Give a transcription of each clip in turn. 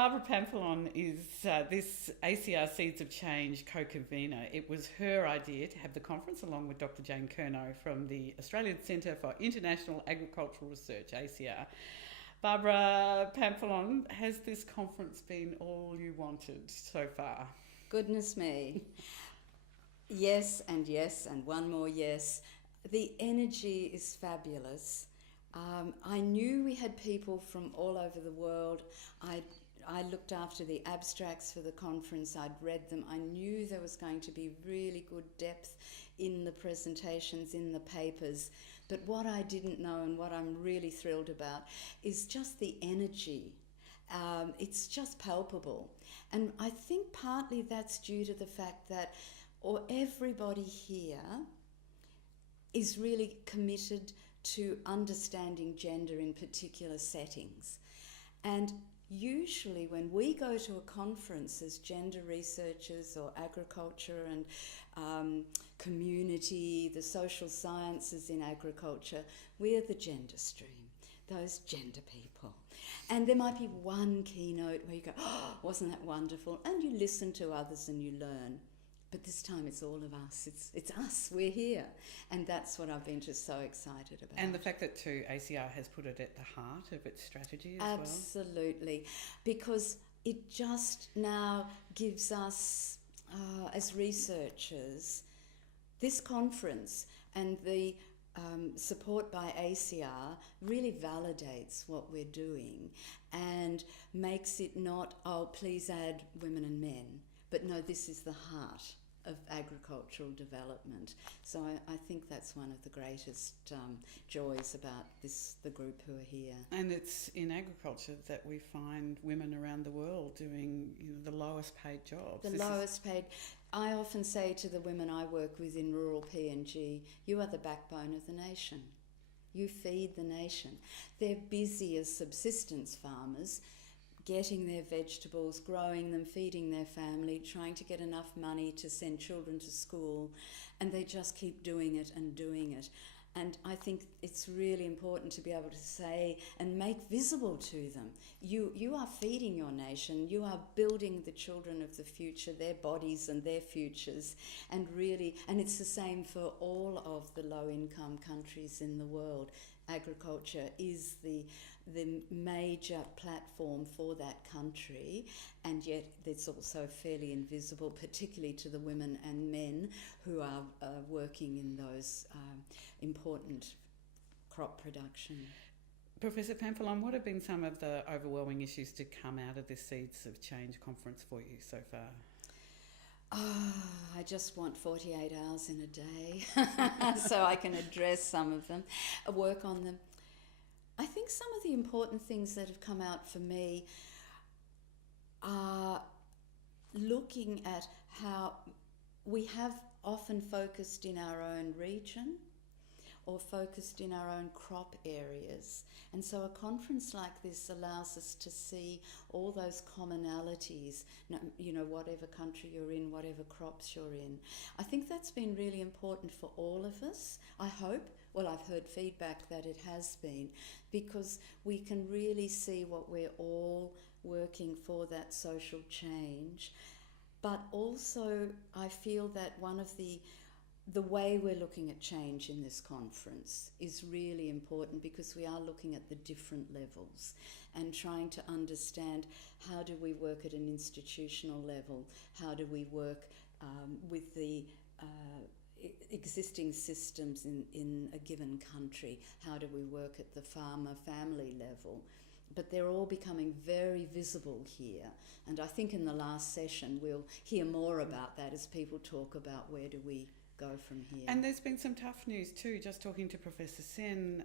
Barbara Pamphilon is this ACR Seeds of Change co-convener. It was her idea to have the conference along with Dr. Jane Curnow from the Australian Centre for International Agricultural Research, ACR. Barbara Pamphilon, has this conference been all you wanted so far? Goodness me. Yes, and one more yes. The energy is fabulous. I knew we had people from all over the world. I looked after the abstracts for the conference. I'd read them. I knew there was going to be really good depth in the presentations, in the papers. But what I didn't know and what I'm really thrilled about is just the energy. It's just palpable. And I think partly that's due to the fact that everybody here is really committed to understanding gender in particular settings. And usually when we go to a conference as gender researchers or agriculture and community, the social sciences in agriculture, we're the gender stream, those gender people. And there might be one keynote where you go, oh, wasn't that wonderful? And you listen to others and you learn. But this time it's all of us. It's us. We're here. And that's what I've been just so excited about. And the fact that too ACR has put it at the heart of its strategy as well. Absolutely. Because it just now gives us, as researchers, this conference and the support by ACR really validates what we're doing and makes it not, oh, please add women and men. But no, this is the heart of agricultural development. So I think that's one of the greatest joys about the group who are here. And it's in agriculture that we find women around the world doing the lowest paid jobs. The lowest paid. I often say to the women I work with in rural PNG, you are the backbone of the nation. You feed the nation. They're busy as subsistence farmers, getting their vegetables, growing them, feeding their family, trying to get enough money to send children to school, and they just keep doing it and doing it. And I think it's really important to be able to say and make visible to them, you are feeding your nation, you are building the children of the future, their bodies and their futures, and it's the same for all of the low-income countries in the world. Agriculture is the major platform for that country, and yet it's also fairly invisible, particularly to the women and men who are working in those important crop production. Professor Pamphilon, what have been some of the overwhelming issues to come out of this Seeds of Change conference for you so far? I just want 48 hours in a day so I can address some of them, work on them. I think some of the important things that have come out for me are looking at how we have often focused in our own region or focused in our own crop areas. And so a conference like this allows us to see all those commonalities, whatever country you're in, whatever crops you're in. I think that's been really important for all of us, I hope. Well, I've heard feedback that it has been, because we can really see what we're all working for, that social change. But also I feel that one of the way we're looking at change in this conference is really important, because we are looking at the different levels and trying to understand how do we work at an institutional level, how do we work with the existing systems in a given country, how do we work at the farmer family level. But they're all becoming very visible here. And I think in the last session we'll hear more about that as people talk about where do we go from here. And there's been some tough news too. Just talking to Professor Sen,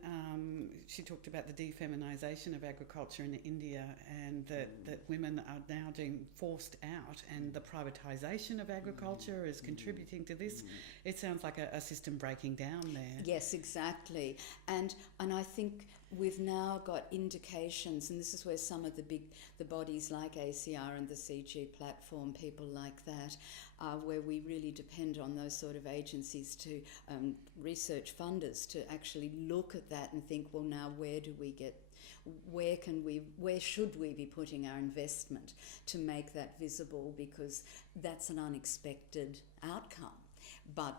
she talked about the defeminisation of agriculture in India, and that women are now being forced out, and the privatisation of agriculture is contributing to this. It sounds like a system breaking down there. Yes, exactly. And I think we've now got indications, and this is where some of the bodies like ACR and the CG platform, people like that, where we really depend on those sort of agencies to research funders to actually look at that and think, well, now where should we be putting our investment to make that visible, because that's an unexpected outcome. But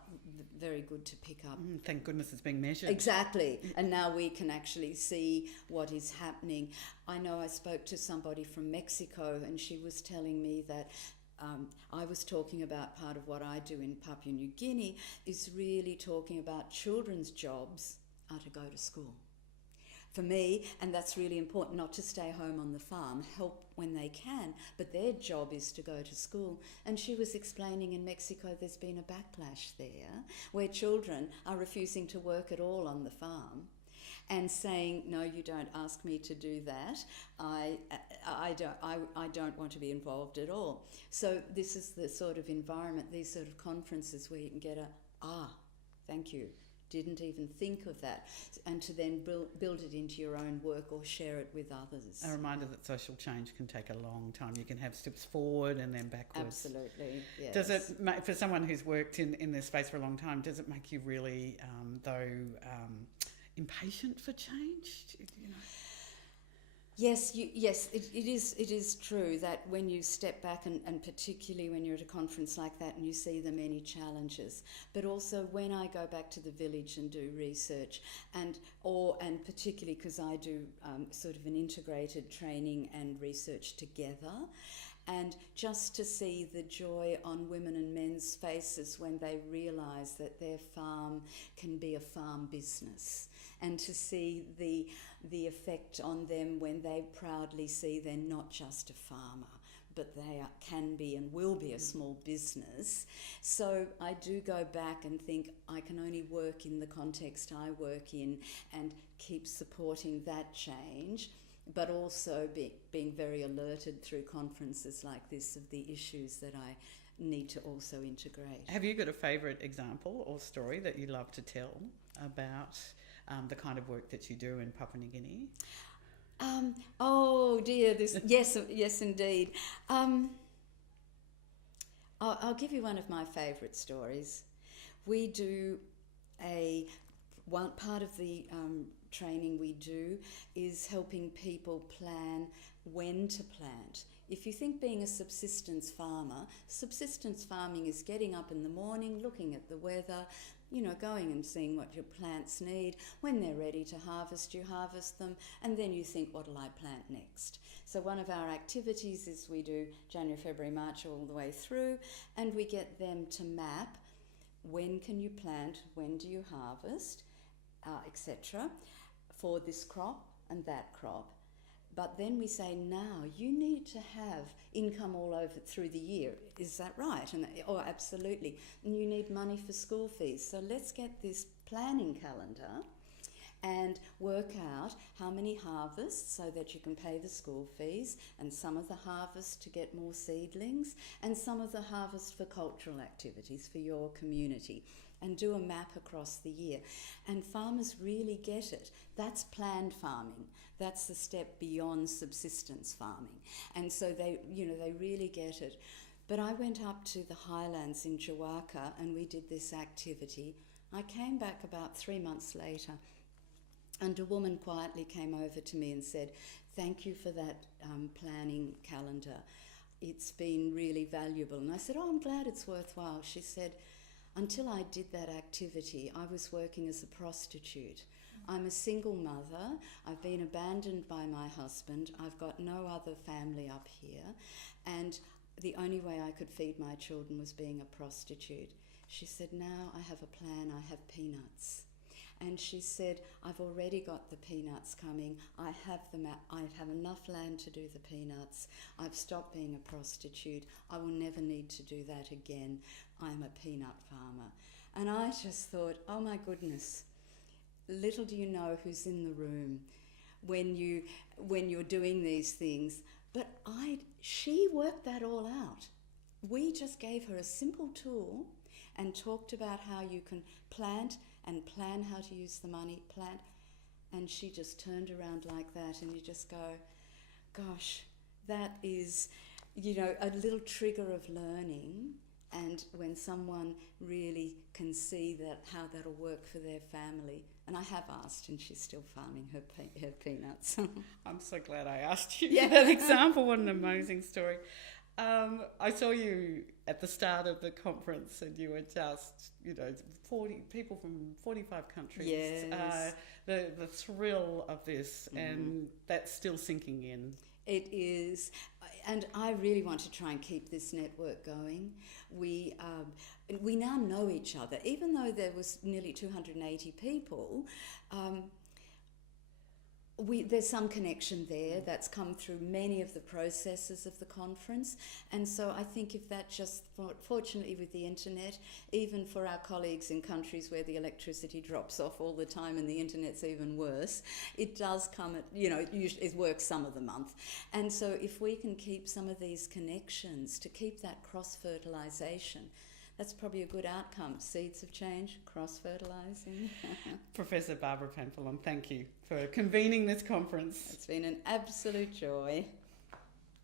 very good to pick up. Thank goodness it's being measured. Exactly. And now we can actually see what is happening. I know I spoke to somebody from Mexico, and she was telling me that I was talking about part of what I do in Papua New Guinea is really talking about children's jobs are to go to school. For me, and that's really important, not to stay home on the farm, help when they can, but their job is to go to school. And she was explaining in Mexico there's been a backlash there where children are refusing to work at all on the farm and saying, no, you don't ask me to do that. I don't want to be involved at all. So this is the sort of environment, these sort of conferences where you can get thank you. Didn't even think of that, and to then build it into your own work or share it with others. A reminder that social change can take a long time. You can have steps forward and then backwards. Absolutely, yes. Does it, for someone who's worked in this space for a long time, does it make you really, impatient for change? You know? Yes, it is true that when you step back, and particularly when you're at a conference like that and you see the many challenges, but also when I go back to the village and do research, and particularly because I do sort of an integrated training and research together, and just to see the joy on women and men's faces when they realise that their farm can be a farm business, and to see the effect on them when they proudly see they're not just a farmer, but they can be and will be a small business. So I do go back and think I can only work in the context I work in and keep supporting that change, but also being very alerted through conferences like this of the issues that I need to also integrate. Have you got a favourite example or story that you love to tell about the kind of work that you do in Papua New Guinea? Oh dear, yes indeed. I'll give you one of my favourite stories. We do one part of the training we do is helping people plan when to plant. If you think being a subsistence farming is getting up in the morning, looking at the weather, going and seeing what your plants need. When they're ready to harvest, you harvest them, and then you think, what'll I plant next? So one of our activities is we do January, February, March all the way through, and we get them to map when can you plant, when do you harvest, etc., for this crop and that crop. But then we say, now you need to have income all over through the year. Is that right? And absolutely. And you need money for school fees. So let's get this planning calendar and work out how many harvests so that you can pay the school fees, and some of the harvest to get more seedlings, and some of the harvest for cultural activities for your community, and do a map across the year. And farmers really get it. That's planned farming. That's the step beyond subsistence farming. And so they really get it. But I went up to the highlands in Jawaka and we did this activity. I came back about 3 months later, and a woman quietly came over to me and said, thank you for that planning calendar. It's been really valuable. And I said, I'm glad it's worthwhile. She said, until I did that activity, I was working as a prostitute. I'm a single mother. I've been abandoned by my husband. I've got no other family up here. And the only way I could feed my children was being a prostitute. She said, now I have a plan. I have peanuts. And she said, I've already got the peanuts coming. I have enough land to do the peanuts. I've stopped being a prostitute. I will never need to do that again. I'm a peanut farmer. And I just thought, oh my goodness, little do you know who's in the room when you're doing these things. But she worked that all out. We just gave her a simple tool and talked about how you can plant and plan how to use the money, plant. And she just turned around like that, and you just go, gosh, that is, a little trigger of learning. And when someone really can see that, how that'll work for their family. And I have asked, and she's still farming her peanuts. I'm so glad I asked you for that example. What an amazing story. I saw you at the start of the conference, and you were just, 40 people from 45 countries. Yes. The thrill of this, and that's still sinking in. It is, and I really want to try and keep this network going. We now know each other, even though there was nearly 280 people. There's some connection there that's come through many of the processes of the conference, and so I think if that fortunately with the internet, even for our colleagues in countries where the electricity drops off all the time and the internet's even worse, it does come at, it works some of the month. And so if we can keep some of these connections, to keep that cross-fertilisation, that's probably a good outcome. Seeds of change, cross-fertilising. Professor Barbara Pamphilon, thank you for convening this conference. It's been an absolute joy.